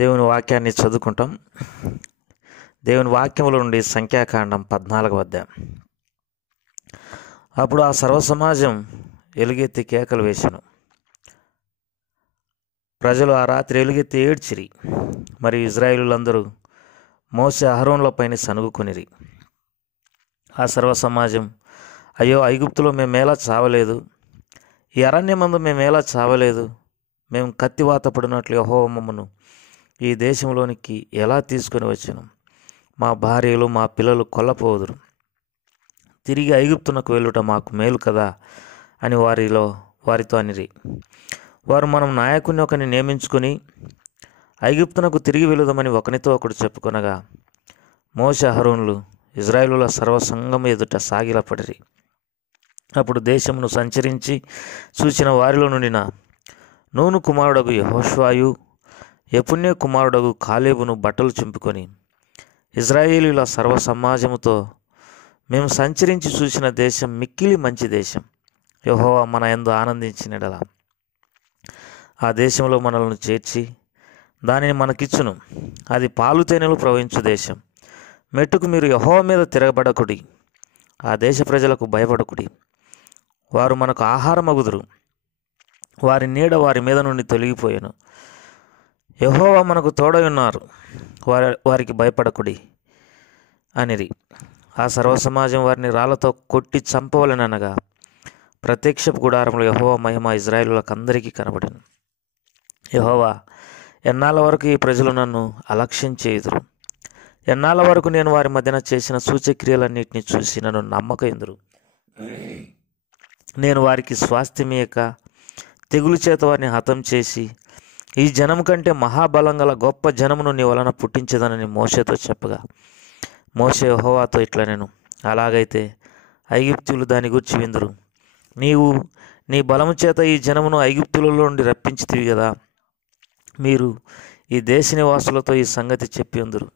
దేవుని వాక్యాన్ని చదువుకుంటాం. దేవుని వాక్యముల నుండి సంఖ్యాకాండం 14వ అధ్యాయం. అప్పుడు ఆ సర్వసమాజం ఎలుగెత్తి కేకలు వేసెను. ప్రజలు ఆ రాత్రి ఎలుగెత్తి ఏడ్చిరి. మరియు ఇజ్రాయేలులందరూ మోషే అహరోనులపైన సనుగుకొనిరి. ఆ సర్వసమాజం, అయ్యో, ఐగుప్తులో మేమేలా చావలేదు, ఈ అరణ్యమందు మేమేలా చావలేదు, మేము కత్తివాత పడినట్లు యెహోవా మమ్మను ఈ దేశంలోనికి ఎలా తీసుకొని వచ్చాను, మా భార్యలు మా పిల్లలు కొల్లపోదురు, తిరిగి ఐగుప్తునకు వెళ్ళుట మాకు మేలు కదా అని వారితో అనిరి. వారు, మనం నాయకుని ఒకరిని నియమించుకొని ఐగుప్తునకు తిరిగి వెళుదామని ఒకనితో ఒకడు చెప్పుకొనగా, మోషే అహరోనులు ఇజ్రాయేలుల సర్వసంగం ఎదుట సాగిలపడిరి. అప్పుడు దేశమును సంచరించి చూచిన వారిలో నుండిన నూను కుమారుడగు యెహోషువయు యెఫున్నె కుమారుడగు కాలేబును బట్టలు చింపుకొని, ఇజ్రాయేలీల సర్వసమాజముతో, మేము సంచరించి చూసిన దేశం మిక్కిలి మంచి దేశం, యెహోవా మన యందు ఆనందించినడల ఆ దేశంలో మనలను చేర్చి దానిని మనకిచ్చును. అది పాలు తేనెలు ప్రవహించు దేశం. మెట్టుకు మీరు యెహోవా మీద తిరగబడకుడి, ఆ దేశ ప్రజలకు భయపడకుడి. వారు మనకు ఆహారమగుదురు, వారి నీడ వారి మీద నుండి తొలగిపోయాను. యెహోవా మనకు తోడై ఉన్నారు, వారికి భయపడకుడి అనిరి. ఆ సర్వసమాజం వారిని రాళ్లతో కొట్టి చంపవలెననగా ప్రత్యక్షపు గుడారంలో యెహోవా మహిమ ఇజ్రాయేలులకందరికీ కనబడెను. యెహోవా, ఎన్నాళ్ళ వరకు ఈ ప్రజలు నన్ను అలక్ష్యం చేయుదురు? ఎన్నాళ్ళ వరకు నేను వారి మధ్యన చేసిన సూచక్రియలన్నింటినీ చూసి నన్ను నమ్మకయిందురు? నేను వారికి స్వాస్థ్యమీయక తెగులు చేత వారిని హతం చేసి ఈ జనం కంటే మహాబలం గల గొప్ప జనమును నీ వలన పుట్టించదనని మోషేతో చెప్పగా, మోషే యెహోవాతో ఇట్లా, నేను అలాగైతే ఐగుప్తీయులు దాని గురించి విందురు. నీవు నీ బలము చేత ఈ జనమును ఐగుప్తులలో నుండి రప్పించితివి కదా. మీరు ఈ దేశ నివాసులతో ఈ సంగతి చెప్పి ఉందురు.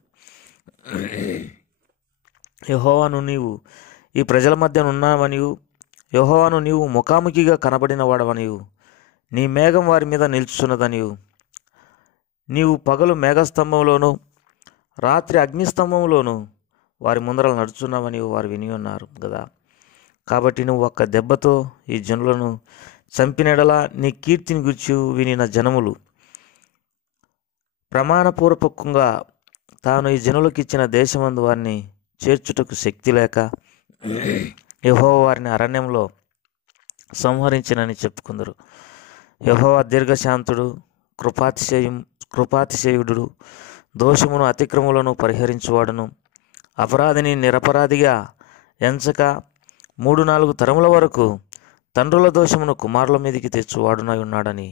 యెహోవాను నీవు ఈ ప్రజల మధ్య ఉన్నావనియు, యెహోవాను నీవు ముఖాముఖిగా కనబడిన వాడవనియు, నీ మేఘం వారి మీద నిలుచున్నదనియు, నీవు పగలు మేఘస్తంభంలోను రాత్రి అగ్నిస్తంభంలోను వారి ముందర నడుచున్నావని వారు విని ఉన్నారు కదా. కాబట్టి నువ్వు ఒక్క దెబ్బతో ఈ జనులను చంపినడలా నీ కీర్తిని గుర్చి వినిన జనములు ప్రమాణపూర్వకంగా తాను ఈ జనులకు ఇచ్చిన దేశమందు వారిని చేర్చుటకు శక్తి లేక యెహోవా వారిని అరణ్యంలో సంహరించినని చెప్పుకుందరు. యెహోవా దీర్ఘశాంతుడు, కృపాతిశయుడు, దోషమును అతిక్రములను పరిహరించువాడును, అపరాధిని నిరపరాధిగా ఎంచక 3-4 తరముల వరకు తండ్రుల దోషమును కుమారుల మీదికి తెచ్చువాడునై ఉన్నాడని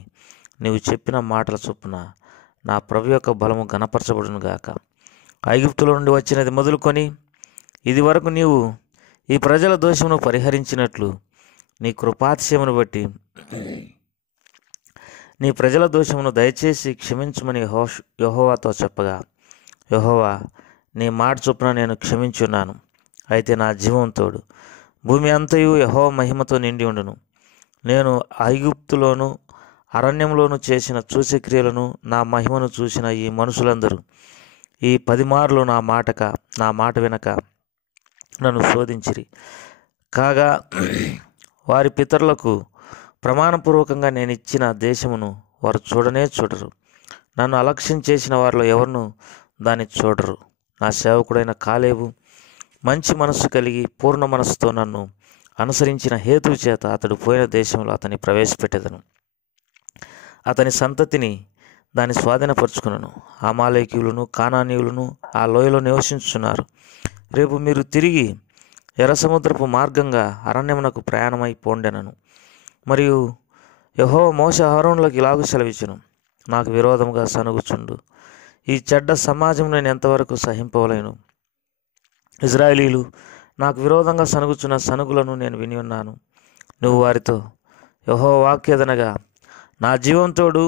నీవు చెప్పిన మాటల చొప్పున నా ప్రభు యొక్క బలము గణపరచబడును గాక. ఐగుప్తుల నుండి వచ్చినది మొదలుకొని ఇది వరకు నీవు ఈ ప్రజల దోషమును పరిహరించినట్లు నీ కృపాతిశయమును బట్టి నీ ప్రజల దోషమును దయచేసి క్షమించుమని యెహోవాతో చెప్పగా, యెహోవా, నీ మాట చొప్పున నేను క్షమించున్నాను. అయితే నా జీవం తోడు, భూమి అంతయు యెహోవా మహిమతో నిండి ఉండును. నేను ఐగుప్తులోను అరణ్యంలోను చేసిన సూచక్రియలను నా మహిమను చూసిన ఈ మనుషులందరూ ఈ 10 మార్లు నా మాట వినక నన్ను శోధించిరి. కాగా వారి పితరులకు ప్రమాణపూర్వకంగా నేను ఇచ్చిన దేశమును వారు చూడరు. నన్ను అలక్ష్యం చేసిన వారిలో ఎవరును దాన్ని చూడరు. నా సేవకుడైన కాలేబు మంచి మనస్సు కలిగి పూర్ణ మనస్సుతో నన్ను అనుసరించిన హేతువు చేత అతడు పోయిన దేశంలో అతన్ని ప్రవేశపెట్టెదను. అతని సంతతిని దాన్ని స్వాధీనపరుచుకున్నాను. అమాలేకీయులను కానానీయులను ఆ లోయలో నివసించుచున్నారు. రేపు మీరు తిరిగి ఎర్ర సముద్రపు మార్గంగా అరణ్యమునకు ప్రయాణమై పోండెనను. మరియు యెహోవా మోషే అహరోనులకు ఇలాగూ సెలవిచ్చెను, నాకు విరోధముగా సనుగుచుండు ఈ చెడ్డ సమాజం నేను ఎంతవరకు సహింపవలేను? ఇజ్రాయేలీలు నాకు విరోధంగా సనుగుచున్న సనుగులను నేను విని ఉన్నాను. నువ్వు వారితో, యెహోవా వాక్యదనగా, నా జీవంతోడు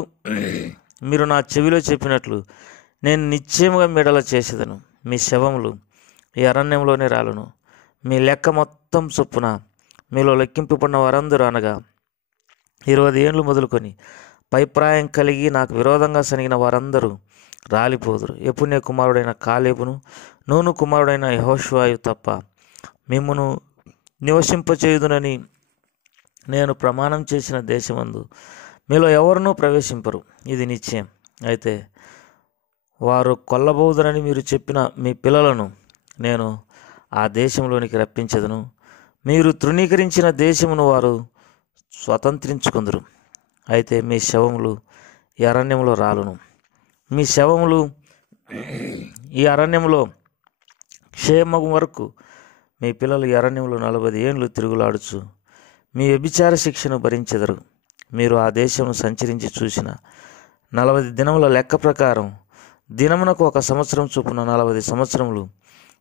మీరు నా చెవిలో చెప్పినట్లు నేను నిశ్చయముగా మెడల చేసేదను. మీ శవములు ఈ అరణ్యంలోనే రాలును. మీ లెక్క మొత్తం చొప్పున మీలో లెక్కింపబడిన వారందరూ, అనగా 20 ఏండ్లు మొదలుకొని పైప్రాయం కలిగి నాకు విరోధంగా సనిగిన వారందరూ రాలిపోదురు. యెఫున్నె కుమారుడైన కాలేబును నూను కుమారుడైన యెహోషువయు తప్ప మిమ్మును నివసింపచేయుదునని నేను ప్రమాణం చేసిన దేశమందు మీలో ఎవరునూ ప్రవేశింపరు, ఇది నిశ్చయం. అయితే వారు కొల్లబోదురని మీరు చెప్పిన మీ పిల్లలను నేను ఆ దేశంలోనికి రప్పించదును. మీరు తృణీకరించిన దేశమును వారు స్వతంత్రించుకుందురు. అయితే మీ శవములు ఈ అరణ్యంలో రాలును. మీ శవములు ఈ అరణ్యంలో క్షేమము వరకు మీ పిల్లలు ఈ అరణ్యంలో 40 ఏండ్లు తిరుగులాడుచు మీ వ్యభిచార శిక్షను భరించెదరు. మీరు ఆ దేశమును సంచరించి చూసిన 40 దినముల లెక్క ప్రకారం దినమునకు 1 సంవత్సరం చొప్పున 40 సంవత్సరములు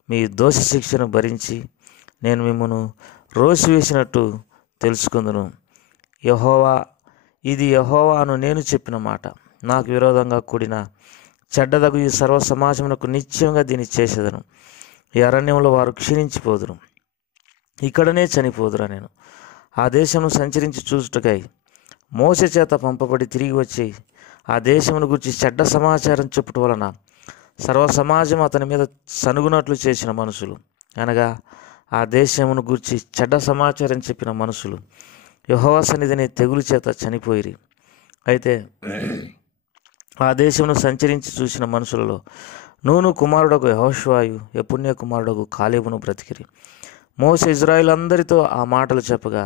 మీ దోష శిక్షను భరించి నేను మిమ్మను రోసివేసినట్టు తెలుసుకుందును. ఇది యెహోవాను నేను చెప్పిన మాట. నాకు విరోధంగా కూడిన చెడ్డదగు ఈ సర్వ సమాజమునకు నిశ్చయంగా దీన్ని చేసేదను. ఈ అరణ్యంలో వారు క్షీణించిపోదురు, ఇక్కడనే చనిపోదురా. నేను ఆ దేశమును సంచరించి చూచుటకై మోసే చేత పంపబడి తిరిగి వచ్చి ఆ దేశమును గురించి చెడ్డ సమాచారం చెప్పుట వలన సర్వ సమాజం అతని మీద సనుగునట్లు చేసిన మనుషులు, అనగా ఆ దేశమును గూర్చి చెడ్డ సమాచారం చెప్పిన మనుషులు యెహోవా సన్నిధిని తెగులు చేత చనిపోయిరి. అయితే ఆ దేశమును సంచరించి చూసిన మనుషులలో నూను కుమారుడకు యెహోషువయు యెఫున్నె కుమారుడకు కాలేబును బ్రతికిరి. మోసే ఇజ్రాయిలందరితో ఆ మాటలు చెప్పగా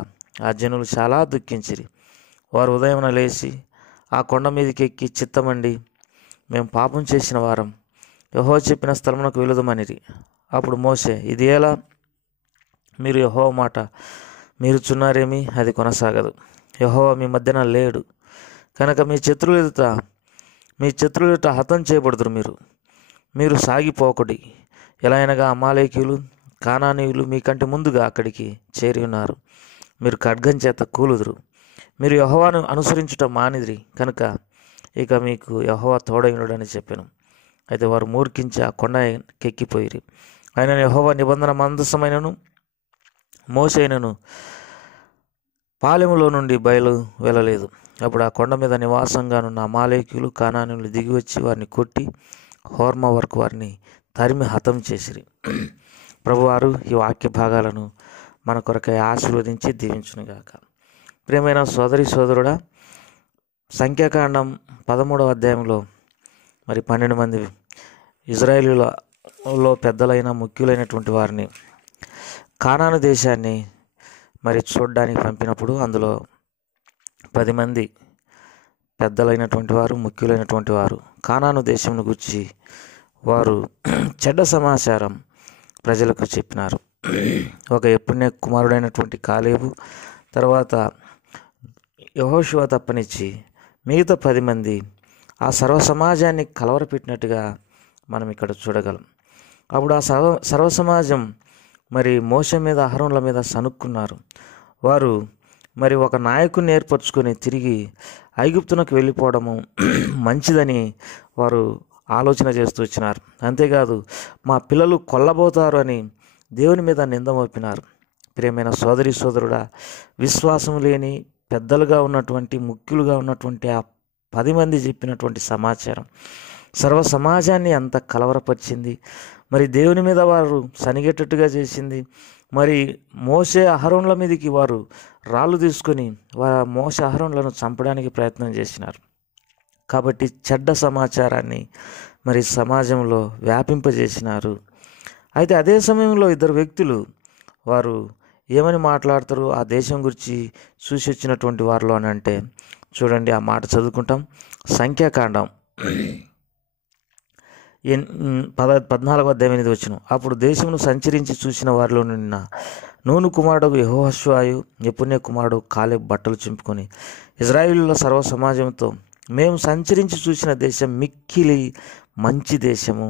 ఆ జనులు చాలా దుఃఖించిరి. వారు ఉదయమున లేచి ఆ కొండ మీదకి ఎక్కి చిత్తమండి మేము పాపం చేసిన వారం, యెహోవా చెప్పిన స్థలమునకు వెళుదమనిరి. అప్పుడు మోసే, ఇది ఎలా? మీరు యెహోవా మాట మీరుచున్నారేమి? అది కొనసాగదు. యెహోవా మీ మధ్యన లేడు కనుక మీ శత్రువుల ఎదుట హతం చేయబడుదురు. మీరు సాగిపోకుడి. ఎలా అయినగా అమాలేకీయులు కానానీయులు మీకంటే ముందుగా అక్కడికి చేరి ఉన్నారు. మీరు ఖడ్గం చేత కూలుదురు. మీరు యెహోవాను అనుసరించుట మానిదిరి కనుక ఇక మీకు యెహోవా తోడైనడని చెప్పాను. అయితే వారు మూర్ఖించి ఆ కొండ కెక్కిపోయిరి. ఆయన యెహోవా నిబంధన మందసమైనను మోషేనను పాలెములో నుండి బయలు వెళ్ళలేదు. అప్పుడు ఆ కొండ మీద నివాసంగానున్న అమాలేకీయులు కానానీయులు దిగి వచ్చి వారిని కొట్టి హోర్మ వరకు వారిని తరిమి హతం చేసిరి. ప్రభువారు ఈ వాక్య భాగాలను మన కొరకై ఆశీర్వదించి దీవించునుగాక. ప్రియమైన సోదరి సోదరుడా, సంఖ్యాకాండం 13వ అధ్యాయంలో 12 మంది ఇజ్రాయేలీలలో పెద్దలైన ముఖ్యులైనటువంటి వారిని కానాను దేశాన్ని చూడడానికి పంపినప్పుడు అందులో 10 మంది పెద్దలైనటువంటి వారు, ముఖ్యులైనటువంటి వారు కానాను దేశంను గురించి వారు చెడ్డ సమాచారం ప్రజలకు చెప్పినారు. ఒక యెఫున్నె కుమారుడైనటువంటి కాలేబు, తర్వాత యెహోషువ తప్పనిచ్చి మిగతా 10 మంది ఆ సర్వ సమాజాన్ని కలవరపెట్టినట్టుగా మనం ఇక్కడ చూడగలం. అప్పుడు ఆ సర్వ సమాజం మోషే మీద అహరోనుల మీద సనుక్కున్నారు. వారు ఒక నాయకుని ఏర్పరచుకొని తిరిగి ఐగుప్తునకు వెళ్ళిపోవడము మంచిదని వారు ఆలోచన చేస్తూ వచ్చినారు. అంతేకాదు మా పిల్లలు కొల్లబోతారు అని దేవుని మీద నింద మోపినారు. ప్రియమైన సోదరి సోదరుడా, విశ్వాసం లేని పెద్దలుగా ఉన్నటువంటి ముఖ్యులుగా ఉన్నటువంటి ఆ 10 మంది చెప్పినటువంటి సమాచారం సర్వ సమాజాన్ని అంత కలవరపరిచింది. దేవుని మీద వారు సనిగేటట్టుగా చేసింది. మోషే అహరోనుల మీదకి వారు రాళ్ళు తీసుకొని మోషే అహరోనులను చంపడానికి ప్రయత్నం చేసినారు. కాబట్టి చెడ్డ సమాచారాన్ని సమాజంలో వ్యాపింపజేసినారు. అయితే అదే సమయంలో 2 వ్యక్తులు వారు ఏమని మాట్లాడతారు ఆ దేశం గురించి చూసి వచ్చినటువంటి వారిలో అని అంటే, చూడండి ఆ మాట చదువుకుంటాం. సంఖ్యాకాండం 14వ అధ్యాయం 8వ వచనం. అప్పుడు దేశమును సంచరించి చూసిన వారిలో నిన్న నూను కుమారుడు యెహోషువయు యెఫున్నె కుమారుడు కాలేబు బట్టలు చింపుకొని ఇజ్రాయేలీయుల సర్వ సమాజంతో, మేము సంచరించి చూసిన దేశం మిక్కిలి మంచి దేశము.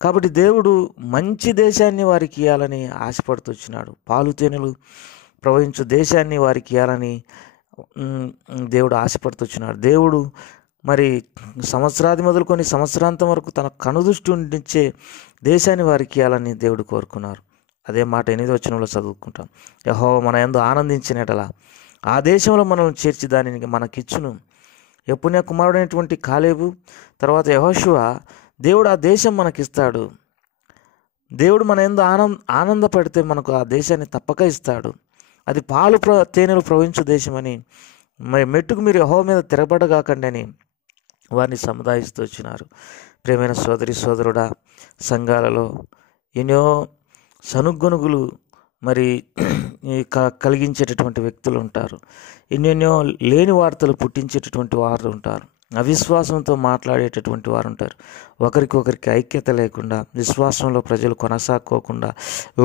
కాబట్టి దేవుడు మంచి దేశాన్ని వారికి ఇవ్వాలని ఆశపడుతూ వచ్చినాడు. పాలు తేనెలు ప్రవహించు దేశాన్ని వారికి ఇవ్వాలని దేవుడు ఆశపడుతూ వచ్చినాడు. దేవుడు సంవత్సరాది మొదలుకొని సంవత్సరాంతం వరకు తన కనుదృష్టి ఉండించే దేశాన్ని వారికి ఇవ్వాలని దేవుడు కోరుకున్నారు. అదే మాట 8వ వచనంలో చదువుకుంటాం. యెహోవా మన యందు ఆనందించినట్లా ఆ దేశంలో మనం చేర్చి దానిని మనకిచ్చును. యెఫున్నె కుమారుడైనటువంటి కాలేబు, తర్వాత యెహోషువ, దేవుడు ఆ దేశం మనకిస్తాడు. దేవుడు మన యందు ఆనందపడితే మనకు ఆ దేశాన్ని తప్పక ఇస్తాడు. అది పాలు తేనెలు ప్రవహించు దేశమని, మరి మెట్టుకు మీరు యెహోవా మీద తిరగబడగాకండి అని వారిని సముదాయిస్తూ వచ్చినారు. ప్రియమైన సోదరి సోదరుడా, సంఘాలలో ఎన్నో సనుగ్గొనుగులు మరి కలిగించేటటువంటి వ్యక్తులు ఉంటారు. ఎన్నెన్నో లేని వార్తలు పుట్టించేటటువంటి వారు ఉంటారు. అవిశ్వాసంతో మాట్లాడేటటువంటి వారు ఉంటారు. ఒకరికొకరికి ఐక్యత లేకుండా, విశ్వాసంలో ప్రజలు కొనసాక్కోకుండా,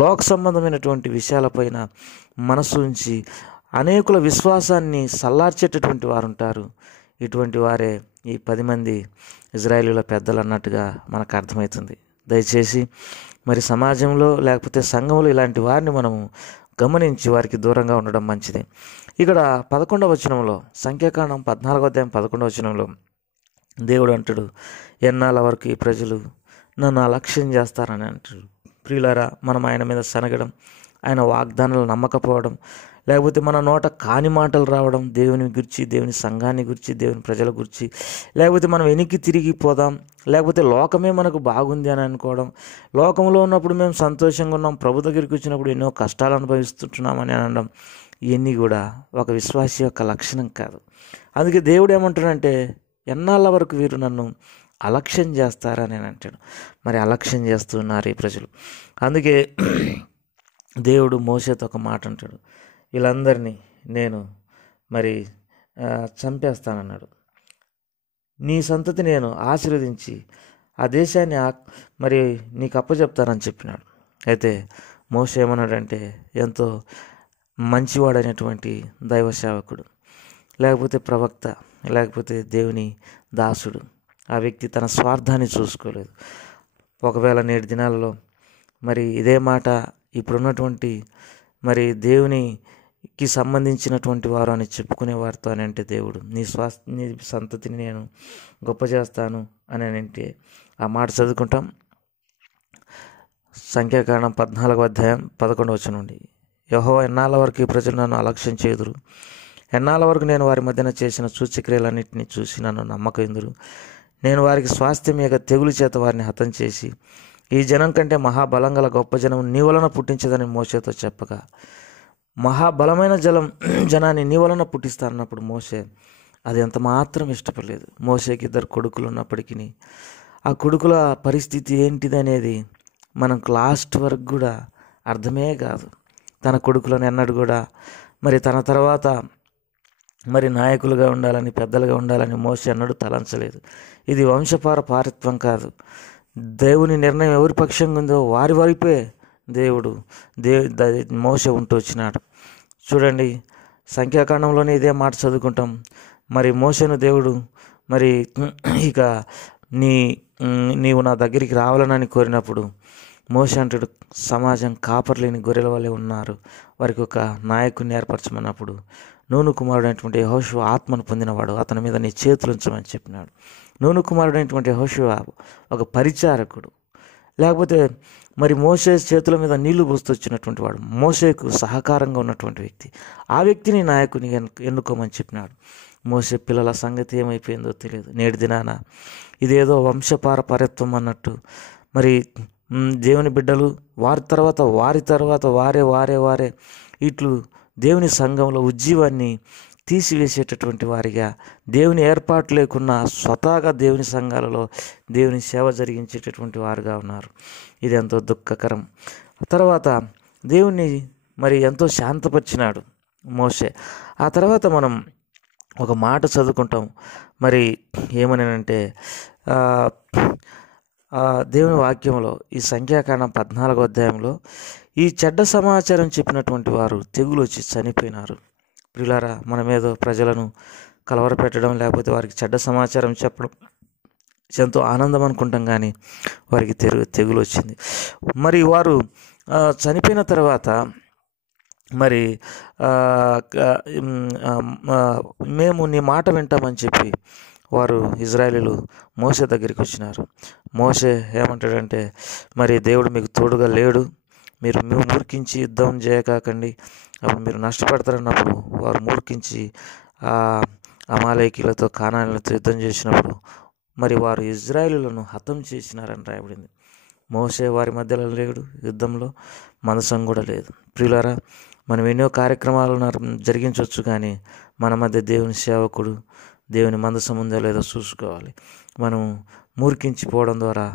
లోక సంబంధమైనటువంటి విషయాలపైన మనసు ఉంచి అనేకుల విశ్వాసాన్ని సల్లార్చేటటువంటి వారు ఉంటారు. ఇటువంటి వారే ఈ 10 మంది ఇజ్రాయేలీల పెద్దలు అన్నట్టుగా మనకు అర్థమవుతుంది. దయచేసి మరి సమాజంలో లేకపోతే సంఘంలో ఇలాంటి వారిని మనము గమనించి వారికి దూరంగా ఉండడం మంచిది. ఇక్కడ 11వ వచనంలో, సంఖ్యాకాండం 14వ అధ్యాయం 11వ వచనంలో దేవుడు అంటాడు, ఎన్నాళ్ళ వరకు ఈ ప్రజలు నన్ను అలక్ష్యం చేస్తారని అంటాడు. ప్రియులారా, మనం ఆయన మీద సనగడం, ఆయన వాగ్దానాలు నమ్మకపోవడం, లేకపోతే మన నోట కాని మాటలు రావడం, దేవుని గురించి, దేవుని సంఘాన్ని గురించి, దేవుని ప్రజల గురించి, లేకపోతే మనం వెనక్కి తిరిగిపోదాం, లేకపోతే లోకమే మనకు బాగుంది అని అనుకోవడం, లోకంలో ఉన్నప్పుడు మేము సంతోషంగా ఉన్నాం, ప్రభు దగ్గరికి వచ్చినప్పుడు ఎన్నో కష్టాలు అనుభవిస్తుంటున్నామని అనడం, ఇవన్నీ కూడా ఒక విశ్వాసి యొక్క లక్షణం కాదు. అందుకే దేవుడు ఏమంటాడంటే, ఎన్నాళ్ళ వరకు వీరు నన్ను అలక్ష్యం చేస్తారని అంటాడు. మరి అలక్ష్యం చేస్తున్నారు ఈ ప్రజలు. అందుకే దేవుడు మోషేతో ఒక మాట అంటాడు, వీళ్ళందరినీ నేను మరి చంపేస్తానన్నాడు. నీ సంతతి నేను ఆశీర్వదించి ఆ దేశాన్ని మరి నీకు అప్పచెప్తానని చెప్పినాడు. అయితే మోషే ఏమన్నాడంటే, ఎంతో మంచివాడైనటువంటి దైవ సేవకుడు, లేకపోతే ప్రవక్త, లేకపోతే దేవుని దాసుడు, ఆ వ్యక్తి తన స్వార్థాన్ని చూసుకోలేదు. ఒకవేళ నేటి దినాలలో మరి ఇదే మాట ఇప్పుడున్నటువంటి మరి దేవునికి సంబంధించినటువంటి వారు అని చెప్పుకునే వారితో అని అంటే, దేవుడు నీ సంతతిని నేను గొప్ప చేస్తాను అని అంటే ఆ మాట చదువుకుంటాం. సంఖ్యాకాండం 14వ అధ్యాయం 11వ వచనం నుండి, యెహోవా ఎన్నాళ్ళ వరకు ఈ ప్రజలు నన్ను అలక్ష్యం చేదురు, ఎన్నాళ్ళ వరకు నేను వారి మధ్యన చేసిన సూచక్రియలన్నింటినీ చూసి నన్ను నమ్మకయిందురు, నేను వారికి స్వాస్థ్యం యొక్క తెగులు చేత వారిని హతం చేసి ఈ జనం కంటే మహాబలం గల గొప్ప జనం నీ వలన పుట్టించదని మోషేతో చెప్పగా, మహాబలమైన జనాన్ని నీ వలన పుట్టిస్తానన్నప్పుడు మోషే అది ఎంత మాత్రం ఇష్టపడలేదు. మోషేకి 2 కొడుకులు ఉన్నప్పటికీ ఆ కొడుకుల పరిస్థితి ఏంటిది అనేది మనకు లాస్ట్ వరకు కూడా అర్థమే కాదు. తన కొడుకులను ఎన్నడూ కూడా మరి తన తర్వాత మరి నాయకులుగా ఉండాలని, పెద్దలుగా ఉండాలని మోషే అన్నడు తలంచలేదు. ఇది వంశపారపారిత్వం కాదు. దేవుని నిర్ణయం ఎవరి పక్షంగా ఉందో వారి వైపే మోషే ఉంటూ వచ్చినాడు. చూడండి, సంఖ్యాకాండంలోనే ఇదే మాట చదువుకుంటాం. మరి మోషేను దేవుడు మరి ఇక నీవు నా దగ్గరికి రావాలని కోరినప్పుడు మోషే అంటాడు, సమాజం కాపర్లేని గొర్రెల వల్లే ఉన్నారు, వారికి ఒక నాయకుడిని ఏర్పరచమన్నప్పుడు నూను కుమారుడైనటువంటి యెహోషువ ఆత్మను పొందినవాడు, అతని మీద నీ చేతులు ఉంచమని చెప్పినాడు. నూను కుమారుడైనటువంటి యెహోషువ ఒక పరిచారకుడు, లేకపోతే మరి మోషే చేతుల మీద నీళ్లు పోస్తొచ్చినటువంటి వాడు, మోషేకు సహకారంగా ఉన్నటువంటి వ్యక్తి. ఆ వ్యక్తిని నాయకుని ఎన్నుకోమని చెప్పినాడు. మోషే పిల్లల సంగతి ఏమైపోయిందో తెలియదు. నేటి దినాన ఇదేదో వంశపారపర్యత్వం అన్నట్టు మరి దేవుని బిడ్డలు వారి తర్వాత వారే ఇట్లు దేవుని సంఘంలో ఉజ్జీవాన్ని తీసివేసేటటువంటి వారిగా, దేవుని ఏర్పాటు లేకున్నా స్వతహాగా దేవుని సంఘాలలో దేవుని సేవ జరిగించేటటువంటి వారుగా ఉన్నారు. ఇది ఎంతో దుఃఖకరం. తర్వాత దేవుణ్ణి మరి ఎంతో శాంతపరిచినాడు మోషే. ఆ తర్వాత మనం ఒక మాట చదువుకుంటాం. మరి ఏమనంటే దేవుని వాక్యంలో ఈ సంఖ్యాకాండం 14వ అధ్యాయంలో ఈ చెడ్డ సమాచారం చెప్పినటువంటి వారు తెగులు వచ్చి చనిపోయినారు. ప్రియులారా, మనమేదో ప్రజలను కలవరపెట్టడం లేకపోతే వారికి చెడ్డ సమాచారం చెప్పడం ఎంతో ఆనందం అనుకుంటాం, కానీ వారికి తెగులు వచ్చింది. మరి వారు చనిపోయిన తర్వాత మరి మేము నీ మాట వింటామని చెప్పి వారు ఇజ్రాయేలీలు మోషే దగ్గరికి వచ్చినారు. మోషే ఏమంటాడంటే, మరి దేవుడు మీకు తోడుగా లేడు, మీరు మూర్ఖించి యుద్ధం చేయకాకండి, అప్పుడు మీరు నష్టపడతారన్నప్పుడు వారు మూర్ఖించి అమాలేకీలతో కానానీలతో యుద్ధం చేసినప్పుడు మరి వారు ఇజ్రాయేలులను హతం చేసినారని రాయబడింది. మోషే వారి మధ్యలో లేడు, యుద్ధంలో మందసం కూడా లేదు. ప్రియులారా, మనం ఎన్నో కార్యక్రమాలను జరిగించవచ్చు, కానీ మన మధ్య దేవుని సేవకుడు, దేవుని మందసం ఉందో లేదో చూసుకోవాలి. మనం మూర్ఖించిపోవడం ద్వారా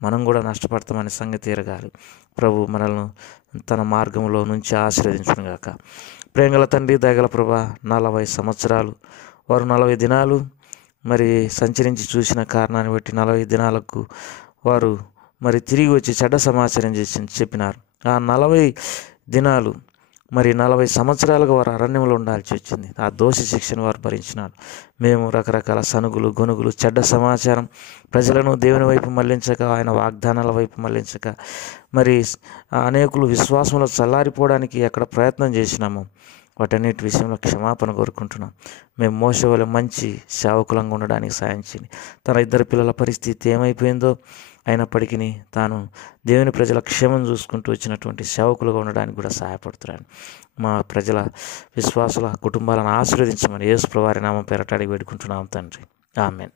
మనం కూడా నష్టపడతామనే సంగతి ఎరగాలి. ప్రభు మనల్ని తన మార్గంలో నుంచి ఆశీర్వదించునుగాక. ప్రేమగల తండ్రి, దయగల ప్రభా, 40 సంవత్సరాలు వారు 40 దినాలు మరి సంచరించి చూసిన కారణాన్ని బట్టి 40 దినాలకు వారు మరి తిరిగి వచ్చి చెడ్డ సమాచారం చెప్పినారు. ఆ 40 దినాలు మరి 40 సంవత్సరాలుగా వారు అరణ్యంలో ఉండాల్సి వచ్చింది. ఆ దోష శిక్షను వారు భరించినారు. మేము రకరకాల సనుగులు, గొనుగులు, చెడ్డ సమాచారం, ప్రజలను దేవుని వైపు మళ్లించక, ఆయన వాగ్దానాల వైపు మళ్లించక, మరి అనేకులు విశ్వాసంలో చల్లారిపోవడానికి ఎక్కడ ప్రయత్నం చేసినాము, వాటన్నిటి విషయంలో క్షమాపణ కోరుకుంటున్నాం. మేము మోషే వలె మంచి సేవకులంగా ఉండడానికి సాయం చేయండి. తన 2 పిల్లల పరిస్థితి ఏమైపోయిందో అయినప్పటికీ తాను దేవుని ప్రజల క్షేమం చూసుకుంటూ వచ్చినటువంటి సేవకులుగా ఉండడానికి కూడా సహాయపడుతున్నాను. మా ప్రజల విశ్వాసుల కుటుంబాలను ఆశీర్వదించమని యేసు ప్రభువారి నామం పేరట అడిగి వేడుకుంటున్నాం తండ్రి. ఆమేన్.